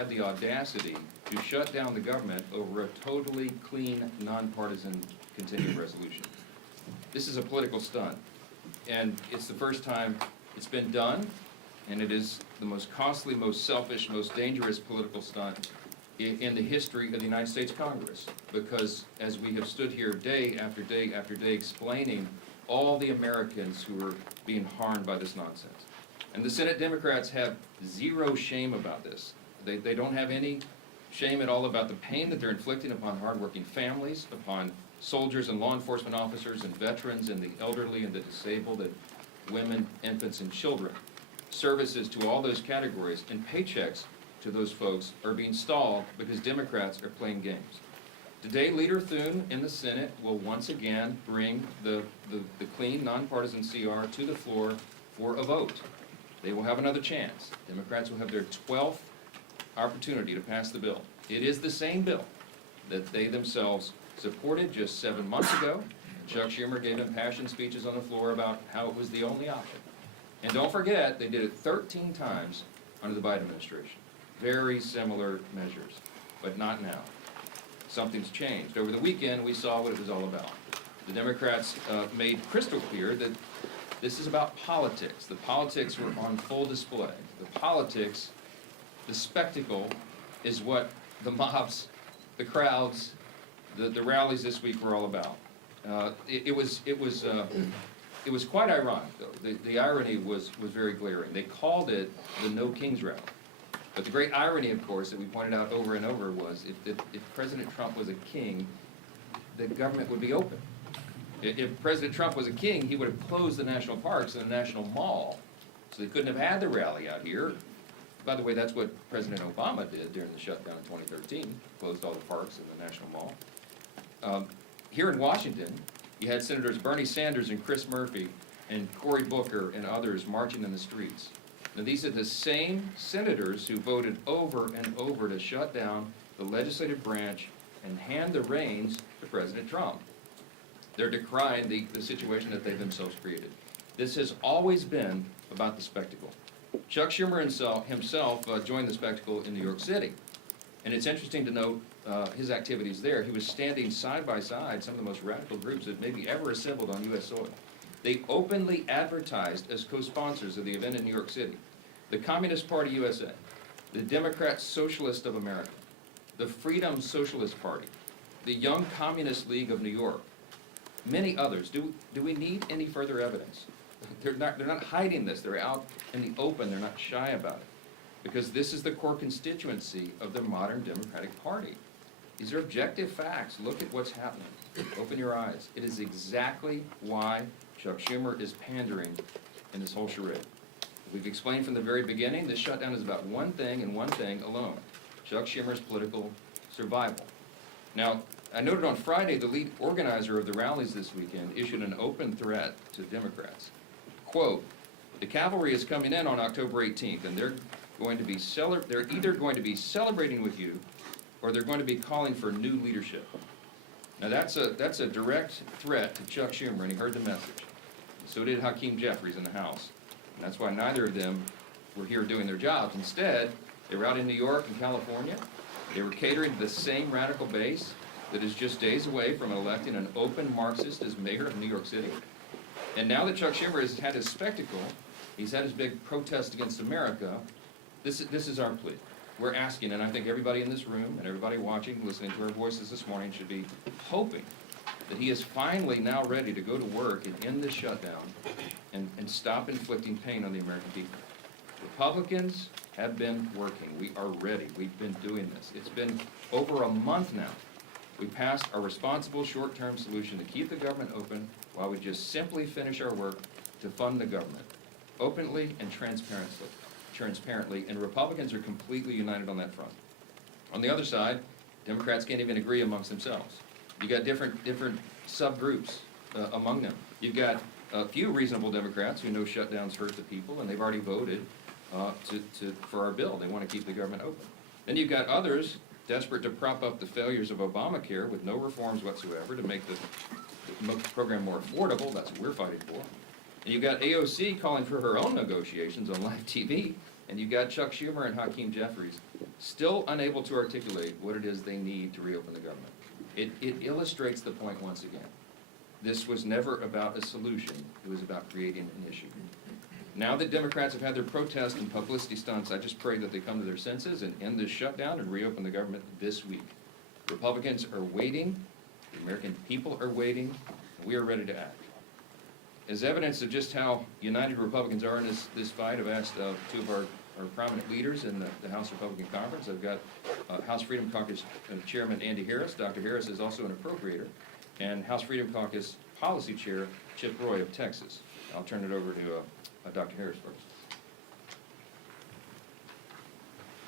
had the audacity to shut down the government over a totally clean, nonpartisan continuing resolution. This is a political stunt, and it's the first time it's been done, and it is the most costly, most selfish, most dangerous political stunt in the history of the United States Congress, because as we have stood here day after day after day explaining all the Americans who are being harmed by this nonsense. And the Senate Democrats have zero shame about this. They don't have any shame at all about the pain that they're inflicting upon hardworking families, upon soldiers and law enforcement officers and veterans and the elderly and the disabled and women, infants, and children. Services to all those categories and paychecks to those folks are being stalled because Democrats are playing games. Today, Leader Thune in the Senate will once again bring the clean, nonpartisan CR to the floor for a vote. They will have another chance. Democrats will have their 12th opportunity to pass the bill. It is the same bill that they themselves supported just 7 months ago. Chuck Schumer gave impassioned speeches on the floor about how it was the only option. And don't forget, they did it 13 times under the Biden administration. Very similar measures, but not now. Something's changed. Over the weekend, we saw what it was all about. The Democrats made crystal clear that this is about politics. The politics were on full display. The politics, the spectacle, is what the mobs, the crowds, the rallies this week were all about. It was quite ironic, though. The irony was very glaring. They called it the No Kings Rally. But the great irony, of course, that we pointed out over and over was if President Trump was a king, the government would be open. If President Trump was a king, he would have closed the national parks and the National Mall, so they couldn't have had the rally out here. By the way, that's what President Obama did during the shutdown in 2013, closed all the parks and the National Mall. Here in Washington, you had Senators Bernie Sanders and Chris Murphy and Cory Booker and others marching in the streets. Now, these are the same senators who voted over and over to shut down the legislative branch and hand the reins to President Trump. They're decrying the situation that they themselves created. This has always been about the spectacle. Chuck Schumer himself joined the spectacle in New York City. And it's interesting to note his activities there. He was standing side by side some of the most radical groups that maybe ever assembled on U.S. soil. They openly advertised as co-sponsors of the event in New York City. The Communist Party USA, the Democrat Socialist of America, the Freedom Socialist Party, the Young Communist League of New York, many others. Do we need any further evidence? They're not hiding this. They're out in the open. They're not shy about it. Because this is the core constituency of the modern Democratic Party. These are objective facts. Look at what's happening. Open your eyes. It is exactly why Chuck Schumer is pandering in this whole charade. We've explained from the very beginning, this shutdown is about one thing and one thing alone: Chuck Schumer's political survival. Now, I noted on Friday the lead organizer of the rallies this weekend issued an open threat to Democrats. Quote, "The cavalry is coming in on October 18th, and they're either going to be celebrating with you, or they're going to be calling for new leadership." Now that's a direct threat to Chuck Schumer, and he heard the message. So did Hakeem Jeffries in the House. And that's why neither of them were here doing their jobs. Instead, they were out in New York and California. They were catering to the same radical base that is just days away from electing an open Marxist as mayor of New York City. And now that Chuck Schumer has had his spectacle, he's had his big protest against America, this is our plea. We're asking, and I think everybody in this room and everybody watching, listening to our voices this morning should be hoping that he is finally now ready to go to work and end this shutdown and stop inflicting pain on the American people. Republicans have been working. We are ready. We've been doing this. It's been over a month now. We passed a responsible short-term solution to keep the government open while we just simply finish our work to fund the government openly and transparently, and Republicans are completely united on that front. On the other side, Democrats can't even agree amongst themselves. You got different subgroups among them. You've got a few reasonable Democrats who know shutdowns hurt the people, and they've already voted for our bill. They want to keep the government open. Then you've got others desperate to prop up the failures of Obamacare with no reforms whatsoever to make the program more affordable. That's what we're fighting for. And you've got AOC calling for her own negotiations on live TV, and you've got Chuck Schumer and Hakeem Jeffries still unable to articulate what it is they need to reopen the government. It illustrates the point once again. This was never about a solution, it was about creating an issue. Now that Democrats have had their protest and publicity stunts, I just pray that they come to their senses and end this shutdown and reopen the government this week. Republicans are waiting, the American people are waiting, and we are ready to act. As evidence of just how united Republicans are in this fight, I've asked two of our prominent leaders in the House Republican Conference. I've got House Freedom Caucus Chairman Andy Harris. Dr. Harris is also an appropriator. And House Freedom Caucus Policy Chair Chip Roy of Texas. I'll turn it over to Dr. Harris first.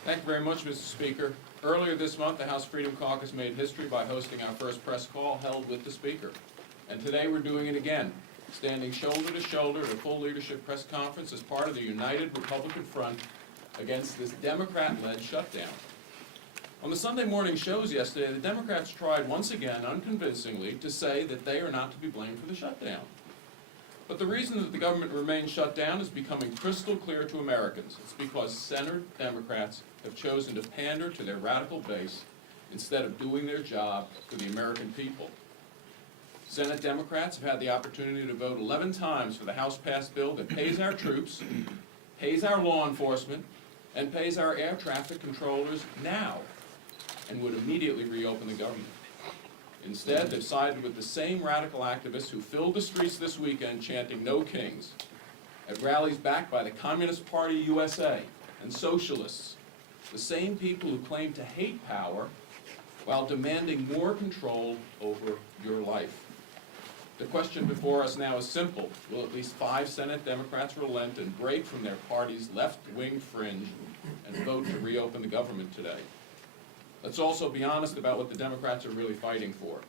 Thank you very much, Mr. Speaker. Earlier this month, the House Freedom Caucus made history by hosting our first press call held with the Speaker. And today we're doing it again, standing shoulder to shoulder at a full leadership press conference as part of the united Republican front against this Democrat-led shutdown. On the Sunday morning shows yesterday, the Democrats tried once again, unconvincingly, to say that they are not to be blamed for the shutdown. But the reason that the government remains shut down is becoming crystal clear to Americans. It's because centered Democrats have chosen to pander to their radical base instead of doing their job for the American people. Senate Democrats have had the opportunity to vote 11 times for the House-passed bill that pays our troops, pays our law enforcement, and pays our air traffic controllers now, and would immediately reopen the government. Instead, they've sided with the same radical activists who filled the streets this weekend chanting "No Kings" at rallies backed by the Communist Party USA and socialists, the same people who claim to hate power while demanding more control over your life. The question before us now is simple. Will at least 5 Senate Democrats relent and break from their party's left-wing fringe and vote to reopen the government today? Let's also be honest about what the Democrats are really fighting for.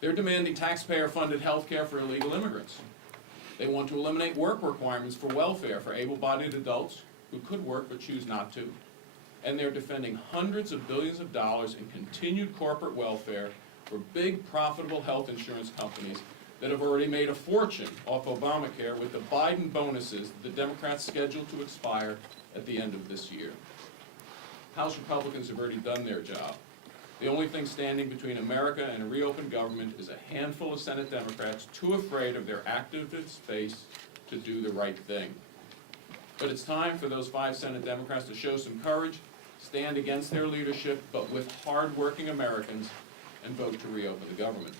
They're demanding taxpayer-funded health care for illegal immigrants. They want to eliminate work requirements for welfare for able-bodied adults who could work but choose not to. And they're defending hundreds of billions of dollars in continued corporate welfare for big, profitable health insurance companies that have already made a fortune off Obamacare with the Biden bonuses the Democrats scheduled to expire at the end of this year. House Republicans have already done their job. The only thing standing between America and a reopened government is a handful of Senate Democrats too afraid of their activist base to do the right thing. But it's time for those 5 Senate Democrats to show some courage, stand against their leadership, but with hard-working Americans, and vote to reopen the government.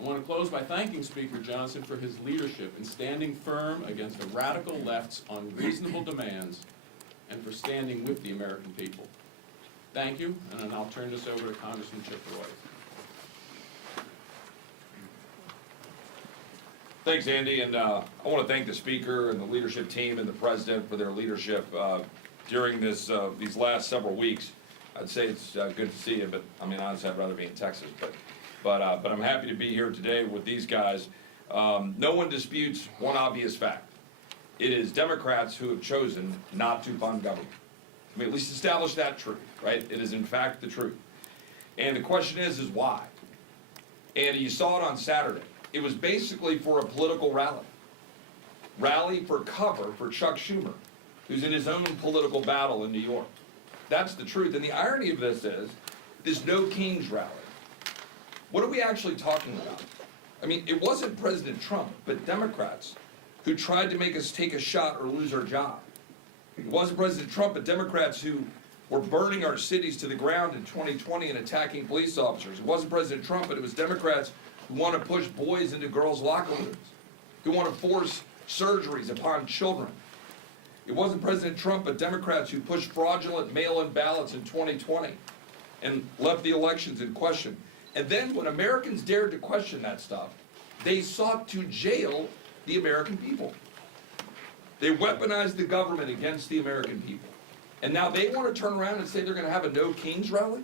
I want to close by thanking Speaker Johnson for his leadership in standing firm against the radical left's unreasonable demands and for standing with the American people. Thank you, and then I'll turn this over to Congressman Chip Roy. Thanks, Andy, and I want to thank the Speaker and the leadership team and the President for their leadership during these last several weeks. I'd say it's good to see you, but I mean, honestly, I'd rather be in Texas. But I'm happy to be here today with these guys. No one disputes one obvious fact. It is Democrats who have chosen not to fund government. I mean, at least establish that truth, right? It is in fact the truth. And the question is why? And you saw it on Saturday. It was basically for a political rally. Rally for cover for Chuck Schumer, who's in his own political battle in New York. That's the truth. And the irony of this is, this No Kings rally. What are we actually talking about? I mean, it wasn't President Trump, but Democrats who tried to make us take a shot or lose our job. It wasn't President Trump, but Democrats who were burning our cities to the ground in 2020 and attacking police officers. It wasn't President Trump, but it was Democrats who want to push boys into girls' locker rooms, who want to force surgeries upon children. It wasn't President Trump, but Democrats who pushed fraudulent mail-in ballots in 2020 and left the elections in question. And then when Americans dared to question that stuff, they sought to jail the American people. They weaponized the government against the American people. And now they want to turn around and say they're going to have a No Kings rally?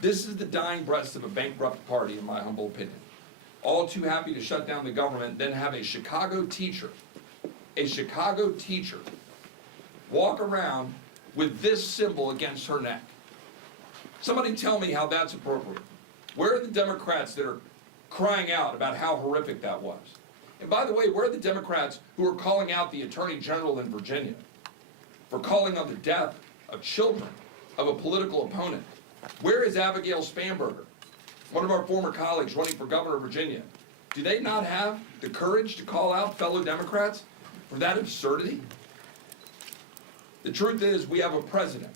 This is the dying breath of a bankrupt party, in my humble opinion. All too happy to shut down the government, then have a Chicago teacher walk around with this symbol against her neck. Somebody tell me how that's appropriate. Where are the Democrats that are crying out about how horrific that was? And by the way, where are the Democrats who are calling out the Attorney General in Virginia for calling on the death of children of a political opponent. Where is Abigail Spanberger, one of our former colleagues running for governor of Virginia? Do they not have the courage to call out fellow Democrats for that absurdity? The truth is, we have a president.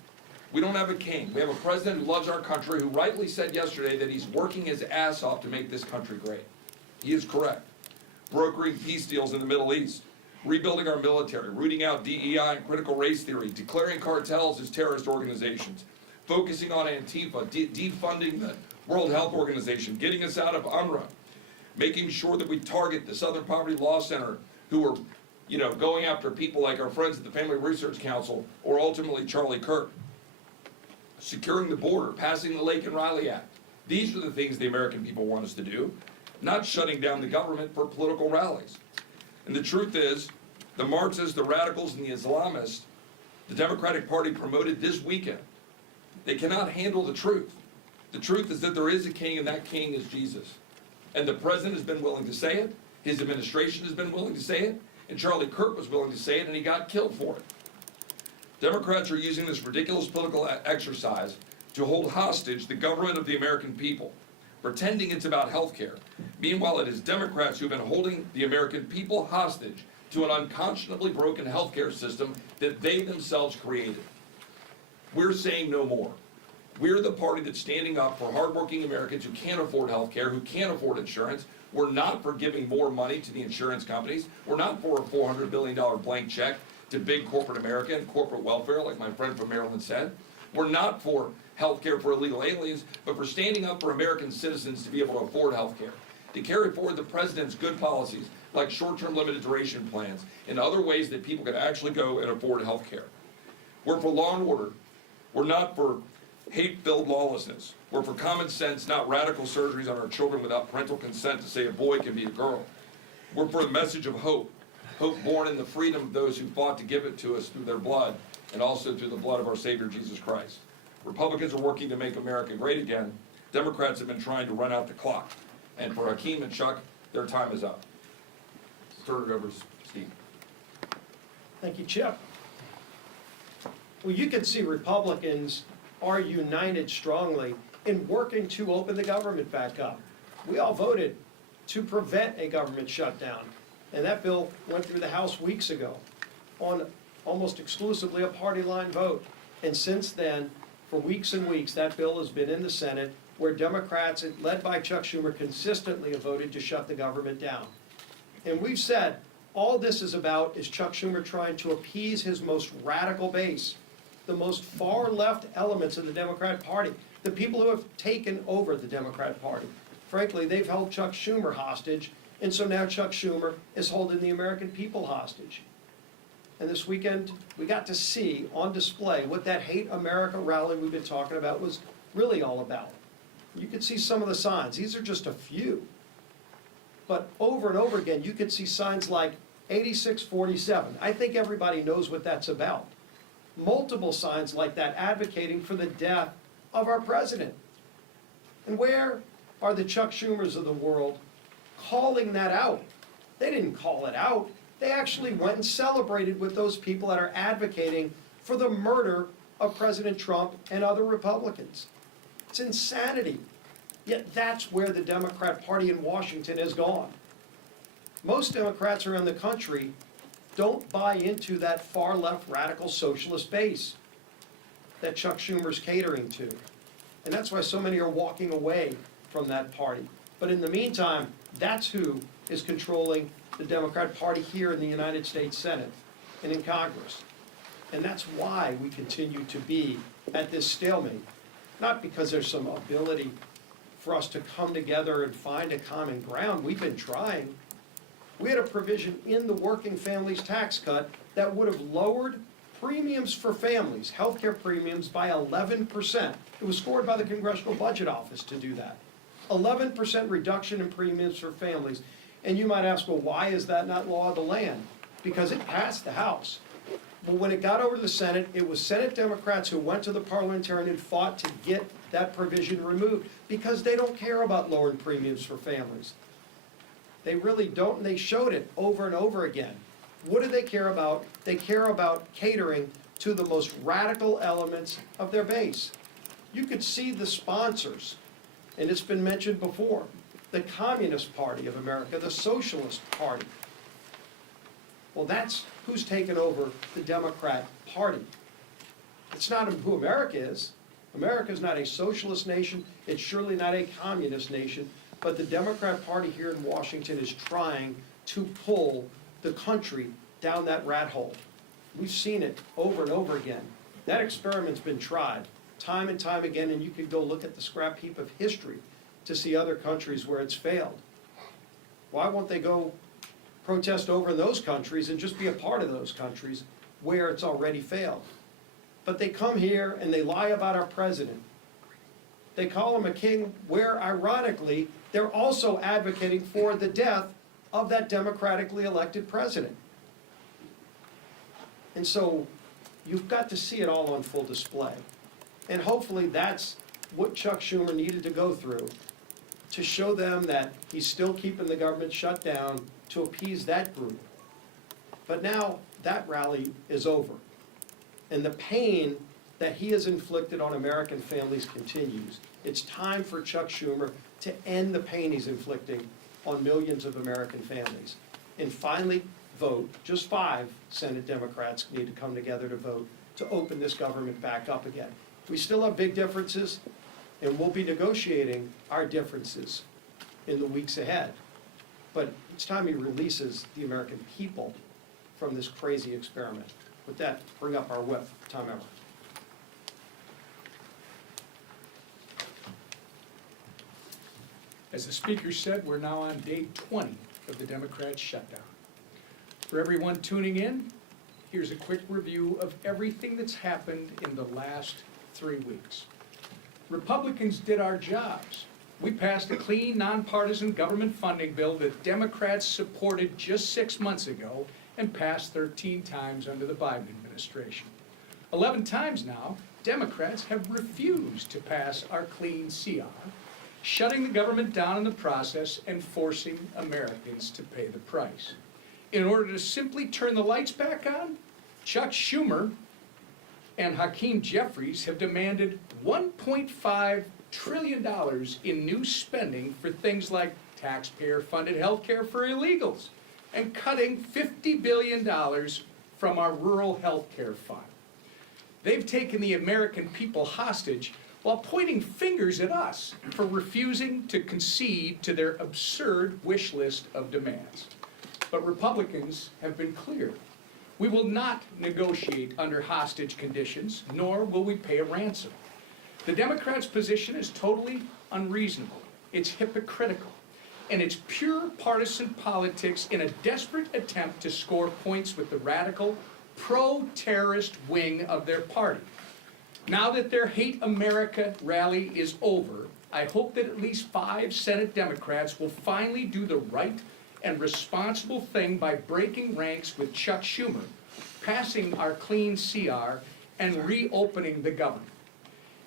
We don't have a king. We have a president who loves our country, who rightly said yesterday that he's working his ass off to make this country great. He is correct. Brokering peace deals in the Middle East, rebuilding our military, rooting out DEI and critical race theory, declaring cartels as terrorist organizations, focusing on Antifa, defunding the World Health Organization, getting us out of UNRWA, making sure that we target the Southern Poverty Law Center, who are, going after people like our friends at the Family Research Council, or ultimately Charlie Kirk, securing the border, passing the Lake and Riley Act. These are the things the American people want us to do, not shutting down the government for political rallies. And the truth is, the Marxists, the radicals, and the Islamists, the Democratic Party promoted this weekend, they cannot handle the truth. The truth is that there is a king, and that king is Jesus. And the president has been willing to say it, his administration has been willing to say it, and Charlie Kirk was willing to say it, and he got killed for it. Democrats are using this ridiculous political exercise to hold hostage the government of the American people, pretending it's about health care. Meanwhile, it is Democrats who have been holding the American people hostage to an unconscionably broken health care system that they themselves created. We're saying no more. We're the party that's standing up for hardworking Americans who can't afford health care, who can't afford insurance. We're not for giving more money to the insurance companies. We're not for a $400 billion blank check to big corporate America and corporate welfare, like my friend from Maryland said. We're not for health care for illegal aliens, but for standing up for American citizens to be able to afford health care, to carry forward the president's good policies, like short-term limited duration plans, and other ways that people can actually go and afford health care. We're for law and order. We're not for hate-filled lawlessness. We're for common sense, not radical surgeries on our children without parental consent to say a boy can be a girl. We're for the message of hope, hope born in the freedom of those who fought to give it to us through their blood, and also through the blood of our Savior, Jesus Christ. Republicans are working to make America great again. Democrats have been trying to run out the clock. And for Hakeem and Chuck, their time is up. Turn it over to Steve. Thank you, Chip. Well, you can see Republicans are united strongly in working to open the government back up. We all voted to prevent a government shutdown, and that bill went through the House weeks ago on almost exclusively a party line vote. And since then, for weeks and weeks, that bill has been in the Senate, where Democrats, led by Chuck Schumer, consistently have voted to shut the government down. And we've said, all this is about is Chuck Schumer trying to appease his most radical base, the most far-left elements of the Democrat Party, the people who have taken over the Democrat Party. Frankly, they've held Chuck Schumer hostage, and so now Chuck Schumer is holding the American people hostage. And this weekend, we got to see on display what that Hate America rally we've been talking about was really all about. You could see some of the signs. These are just a few. But over and over again, you could see signs like 8647. I think everybody knows what that's about. Multiple signs like that advocating for the death of our president. And where are the Chuck Schumers of the world calling that out? They didn't call it out. They actually went and celebrated with those people that are advocating for the murder of President Trump and other Republicans. It's insanity. Yet that's where the Democrat Party in Washington has gone. Most Democrats around the country don't buy into that far-left radical socialist base that Chuck Schumer's catering to. And that's why so many are walking away from that party. But in the meantime, that's who is controlling the Democrat Party here in the United States Senate and in Congress. And that's why we continue to be at this stalemate. Not because there's some ability for us to come together and find a common ground. We've been trying. We had a provision in the working families tax cut that would have lowered premiums for families, healthcare premiums, by 11%. It was scored by the Congressional Budget Office to do that. 11% reduction in premiums for families. And you might ask, well, why is that not law of the land? Because it passed the House. But when it got over to the Senate, it was Senate Democrats who went to the parliamentarian and fought to get that provision removed because they don't care about lowering premiums for families. They really don't, and they showed it over and over again. What do they care about? They care about catering to the most radical elements of their base. You could see the sponsors, and it's been mentioned before, the Communist Party of America, the Socialist Party. Well, that's who's taken over the Democrat Party. It's not who America is. America is not a socialist nation. It's surely not a communist nation. But the Democrat Party here in Washington is trying to pull the country down that rat hole. We've seen it over and over again. That experiment's been tried time and time again, and you can go look at the scrap heap of history to see other countries where it's failed. Why won't they go protest over in those countries and just be a part of those countries where it's already failed? But they come here and they lie about our president. They call him a king, where ironically, they're also advocating for the death of that democratically elected president. And so you've got to see it all on full display. And hopefully that's what Chuck Schumer needed to go through to show them that he's still keeping the government shut down to appease that group. But now that rally is over. And the pain that he has inflicted on American families continues. It's time for Chuck Schumer to end the pain he's inflicting on millions of American families. And finally, vote. Just 5 Senate Democrats need to come together to vote to open this government back up again. We still have big differences, and we'll be negotiating our differences in the weeks ahead. But it's time he releases the American people from this crazy experiment. With that, bring up our whip, Tom Emmer. As the speaker said, we're now on day 20 of the Democrats' shutdown. For everyone tuning in, here's a quick review of everything that's happened in the last 3 weeks. Republicans did our jobs. We passed a clean, nonpartisan government funding bill that Democrats supported just 6 months ago and passed 13 times under the Biden administration. 11 times now, Democrats have refused to pass our clean CR, shutting the government down in the process and forcing Americans to pay the price. In order to simply turn the lights back on, Chuck Schumer and Hakeem Jeffries have demanded $1.5 trillion in new spending for things like taxpayer-funded health care for illegals and cutting $50 billion from our rural health care fund. They've taken the American people hostage while pointing fingers at us for refusing to concede to their absurd wish list of demands. But Republicans have been clear. We will not negotiate under hostage conditions, nor will we pay a ransom. The Democrats' position is totally unreasonable. It's hypocritical. And it's pure partisan politics in a desperate attempt to score points with the radical, pro-terrorist wing of their party. Now that their Hate America rally is over, I hope that at least 5 Senate Democrats will finally do the right and responsible thing by breaking ranks with Chuck Schumer, passing our clean CR, and reopening the government.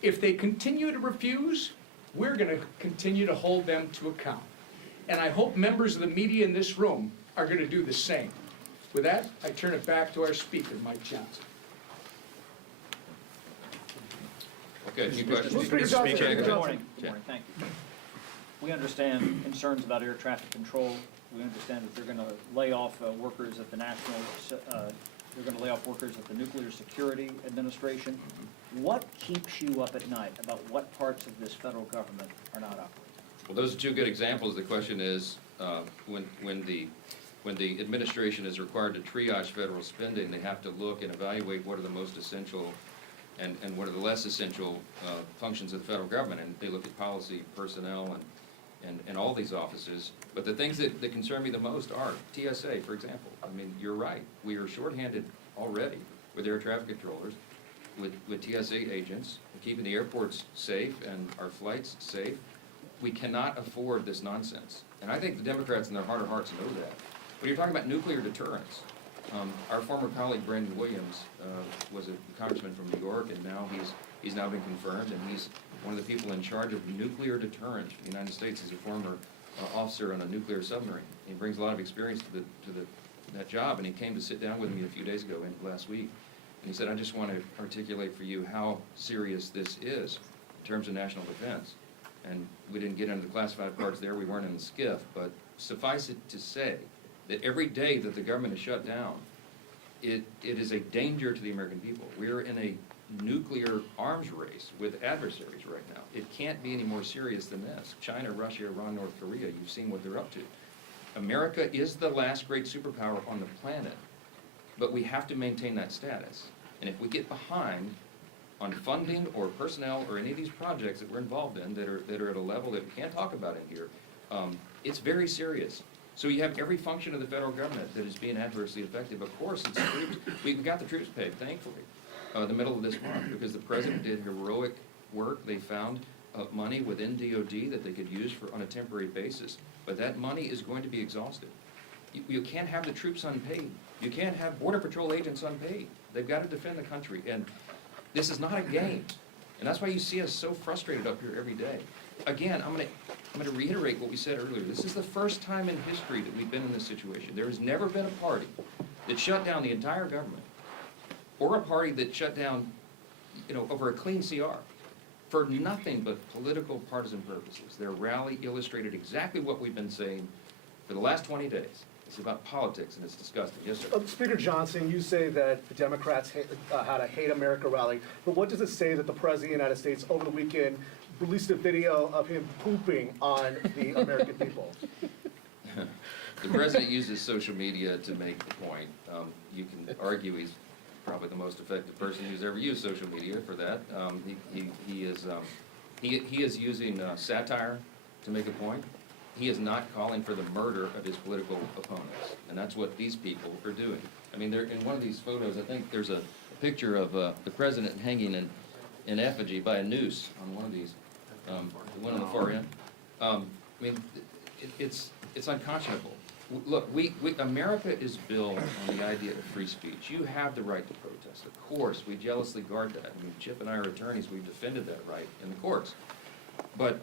If they continue to refuse, we're going to continue to hold them to account. And I hope members of the media in this room are going to do the same. With that, I turn it back to our speaker, Mike Johnson. Okay, any questions? Mr. Speaker, good morning. Yeah. Good morning, thank you. We understand concerns about air traffic control. We understand that they're going to lay off workers at the they're going to lay off workers at the Nuclear Security Administration. What keeps you up at night about what parts of this federal government are not operating? Well, those are 2 good examples. The question is, when the administration is required to triage federal spending, they have to look and evaluate what are the most essential and what are the less essential functions of the federal government. And they look at policy, personnel, and all these offices. But the things that concern me the most are TSA, for example. I mean, you're right. We are shorthanded already with air traffic controllers, with TSA agents, keeping the airports safe and our flights safe. We cannot afford this nonsense. And I think the Democrats in their heart of hearts know that. But you're talking about nuclear deterrence. Our former colleague Brandon Williams was a congressman from New York, and now he's now been confirmed, and he's one of the people in charge of nuclear deterrence in the United States. He's a former officer on a nuclear submarine. He brings a lot of experience to that job, and he came to sit down with me a few days ago, last week. And he said, I just want to articulate for you how serious this is in terms of national defense. And we didn't get into the classified parts there, we weren't in the skiff, but suffice it to say that every day that the government is shut down, it is a danger to the American people. We're in a nuclear arms race with adversaries right now. It can't be any more serious than this. China, Russia, Iran, North Korea, you've seen what they're up to. America is the last great superpower on the planet, but we have to maintain that status. And if we get behind on funding or personnel or any of these projects that we're involved in that are at a level that we can't talk about in here, it's very serious. So you have every function of the federal government that is being adversely affected. Of course, it's troops. We got the troops paid, thankfully, the middle of this month, because the president did heroic work. They found money within DOD that they could use on a temporary basis. But that money is going to be exhausted. You can't have the troops unpaid. You can't have Border Patrol agents unpaid. They've got to defend the country. And this is not a game. And that's why you see us so frustrated up here every day. Again, I'm going to reiterate what we said earlier. This is the first time in history that we've been in this situation. There has never been a party that shut down the entire government, or a party that shut down, over a clean CR for nothing but political partisan purposes. Their rally illustrated exactly what we've been saying for the last 20 days. It's about politics, and it's disgusting. Yes, sir. Speaker Johnson, you say that the Democrats had a Hate America rally, but what does it say that the President of the United States over the weekend released a video of him pooping on the American people? The president uses social media to make the point. You can argue he's probably the most effective person who's ever used social media for that. He is using satire to make a point. He is not calling for the murder of his political opponents, and that's what these people are doing. I mean, they're in one of these photos. I think there's a picture of the president hanging in effigy by a noose on one of these, the one on the far end. I mean, it's unconscionable. Look, America is built on the idea of free speech. You have the right to protest. Of course, we jealously guard that. I mean, Chip and I are attorneys. We've defended that right in the courts. But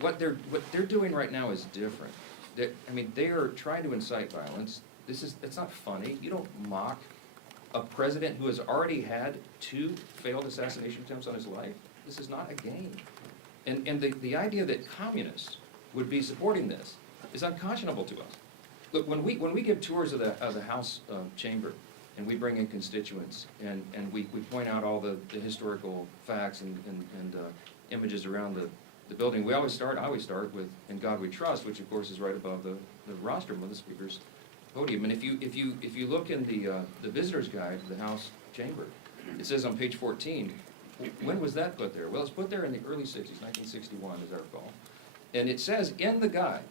what they're doing right now is different. They are trying to incite violence. It's not funny. You don't mock a president who has already had 2 failed assassination attempts on his life. This is not a game. And the idea that communists would be supporting this is unconscionable to us. Look, when we give tours of the House chamber, and we bring in constituents, and we point out all the historical facts and images around the building, I always start with "In God We Trust," which of course is right above the rostrum of the speaker's podium. And if you look in the visitor's guide to the House chamber, it says on page 14, when was that put there? Well, it's put there in the early 60s, 1961, as I recall. And it says in the guide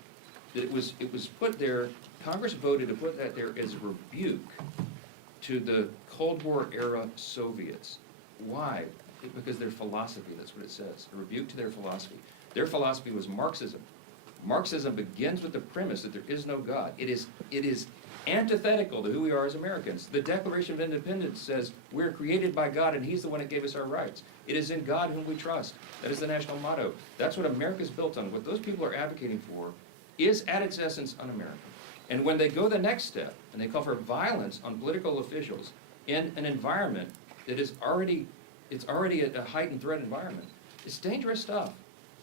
that it was put there, Congress voted to put that there as a rebuke to the Cold War era Soviets. Why? Because their philosophy, that's what it says, a rebuke to their philosophy. Their philosophy was Marxism. Marxism begins with the premise that there is no God. It is antithetical to who we are as Americans. The Declaration of Independence says we're created by God and He's the one that gave us our rights. It is in God whom we trust. That is the national motto. That's what America is built on. What those people are advocating for is at its essence un-American. And when they go the next step and they call for violence on political officials in an environment that is already a heightened threat environment, it's dangerous stuff.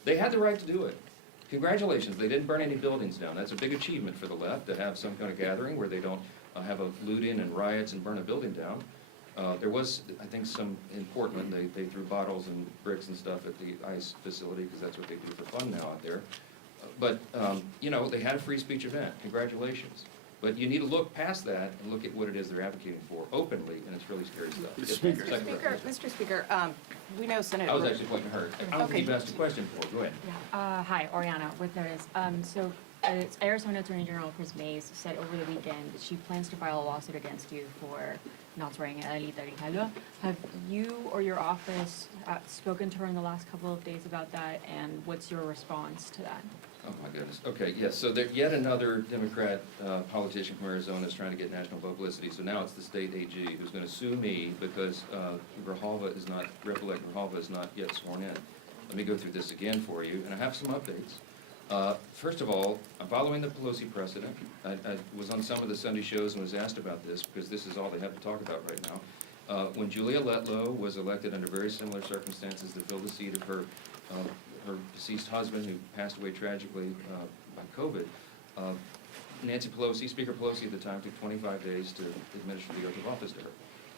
They had the right to do it. Congratulations, they didn't burn any buildings down. That's a big achievement for the left, to have some kind of gathering where they don't have a loot-in and riots and burn a building down. There was, I think, some in Portland, they threw bottles and bricks and stuff at the ICE facility, because that's what they do for fun now out there. But, they had a free speech event. Congratulations. But you need to look past that and look at what it is they're advocating for openly, and it's really scary stuff. Mr. Speaker, we know Senator... I was actually pointing to her. I was Okay. you've asked a question for. Go ahead. Hi, Oriana with Notice. Arizona Attorney General Chris Mays said over the weekend that she plans to file a lawsuit against you for not swearing Alita Rijalva. Have you or your office spoken to her in the last couple of days about that, and what's your response to that? Oh, my goodness. Okay, yes, so there, yet another Democrat politician from Arizona is trying to get national publicity. So now it's the state AG who's going to sue me because Rijalva is not yet sworn in. Let me go through this again for you, and I have some updates. First of all, I'm following the Pelosi precedent. I was on some of the Sunday shows and was asked about this, because this is all they have to talk about right now. When Julia Letlow was elected under very similar circumstances to fill the seat of her deceased husband, who passed away tragically by COVID, Nancy Pelosi, Speaker Pelosi at the time, took 25 days to administer the oath of office to her.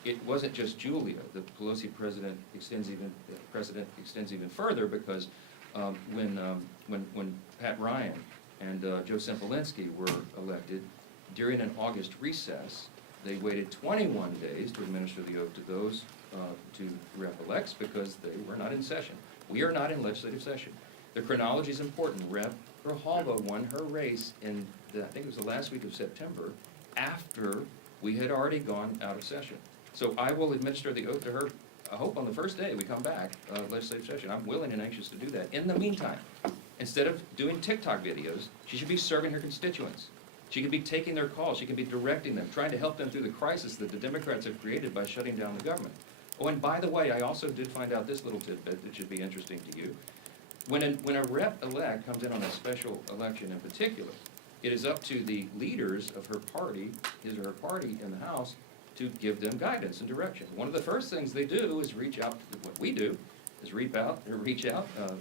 It wasn't just Julia. The Pelosi precedent extends even further, because when Pat Ryan and Joe Sempolinski were elected, during an August recess, they waited 21 days to administer the oath to those two rep-elects, because they were not in session. We are not in legislative session. The chronology is important. Rep. Grijalva won her race in, I think it was the last week of September, after we had already gone out of session. So I will administer the oath to her, I hope on the first day we come back, legislative session. I'm willing and anxious to do that. In the meantime, instead of doing TikTok videos, she should be serving her constituents. She could be taking their calls, she could be directing them, trying to help them through the crisis that the Democrats have created by shutting down the government. Oh, and by the way, I also did find out this little tidbit that should be interesting to you. When a rep-elect comes in on a special election in particular, it is up to the leaders of her party, his or her party in the House, to give them guidance and direction. One of the first things they do is reach out, what we do, is reach out,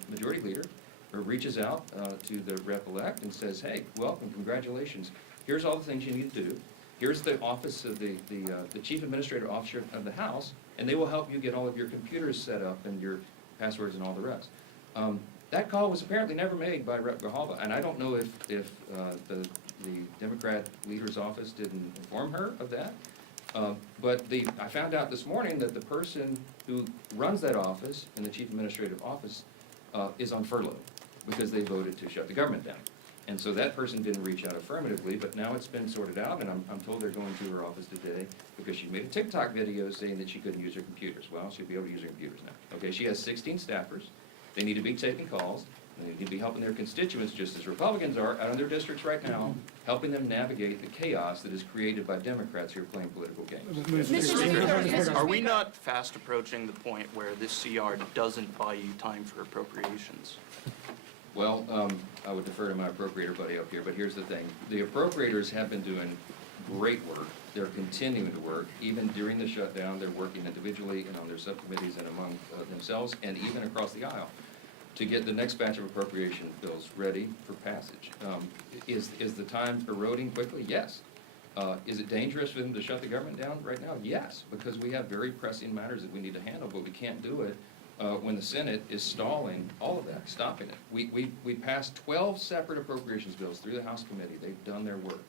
majority leader, or reaches out to the rep-elect and says, hey, welcome, congratulations, here's all the things you need to do, here's the office of the chief administrative officer of the House, and they will help you get all of your computers set up and your passwords and all the rest. That call was apparently never made by Rep. Grijalva, and I don't know if the Democrat leader's office didn't inform her of that. But I found out this morning that the person who runs that office in the chief administrative office is on furlough, because they voted to shut the government down. And so that person didn't reach out affirmatively, but now it's been sorted out, and I'm told they're going to her office today because she made a TikTok video saying that she couldn't use her computers. Well, she'll be able to use her computers now. Okay, she has 16 staffers. They need to be taking calls, and they need to be helping their constituents, just as Republicans are out in their districts right now, helping them navigate the chaos that is created by Democrats who are playing political games. Are we not fast approaching the point where this CR doesn't buy you time for appropriations? Well, I would defer to my appropriator buddy up here, but here's the thing. The appropriators have been doing great work. They're continuing to work. Even during the shutdown, they're working individually and on their subcommittees and among themselves, and even across the aisle, to get the next batch of appropriation bills ready for passage. Is the time eroding quickly? Yes. Is it dangerous for them to shut the government down right now? Yes, because we have very pressing matters that we need to handle, but we can't do it when the Senate is stalling all of that, stopping it. We passed 12 separate appropriations bills through the House committee. They've done their work.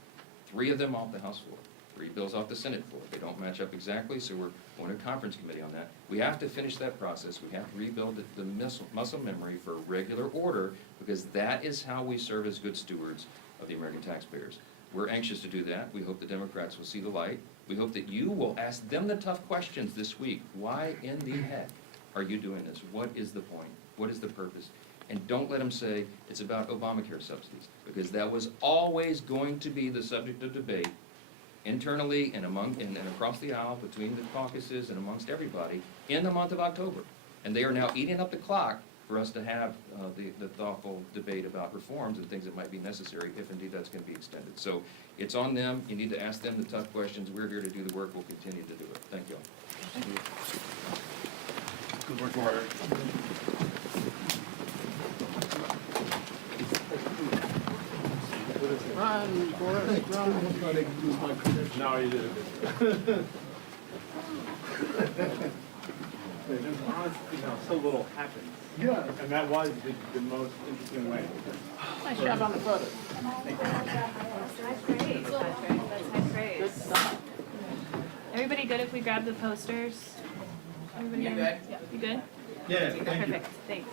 3 of them off the House floor, 3 bills off the Senate floor. They don't match up exactly, so we're going to conference committee on that. We have to finish that process. We have to rebuild the muscle memory for regular order, because that is how we serve as good stewards of the American taxpayers. We're anxious to do that. We hope the Democrats will see the light. We hope that you will ask them the tough questions this week. Why in the heck are you doing this? What is the point? What is the purpose? And don't let them say it's about Obamacare subsidies, because that was always going to be the subject of debate internally and and across the aisle between the caucuses and amongst everybody in the month of October. And they are now eating up the clock for us to have the thoughtful debate about reforms and things that might be necessary, if indeed that's going to be extended. So it's on them. You need to ask them the tough questions. We're here to do the work. We'll continue to do it. Thank you all. Good work, Mark. No, you didn't. Honestly, so little happens. Yeah. And that was the most interesting way. Nice job on the photo. That's great, Patrick, that's high praise. Everybody good if we grab the posters? Everybody good? You good? Yeah, thank you. Perfect, thanks.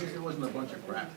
It wasn't a bunch of crap.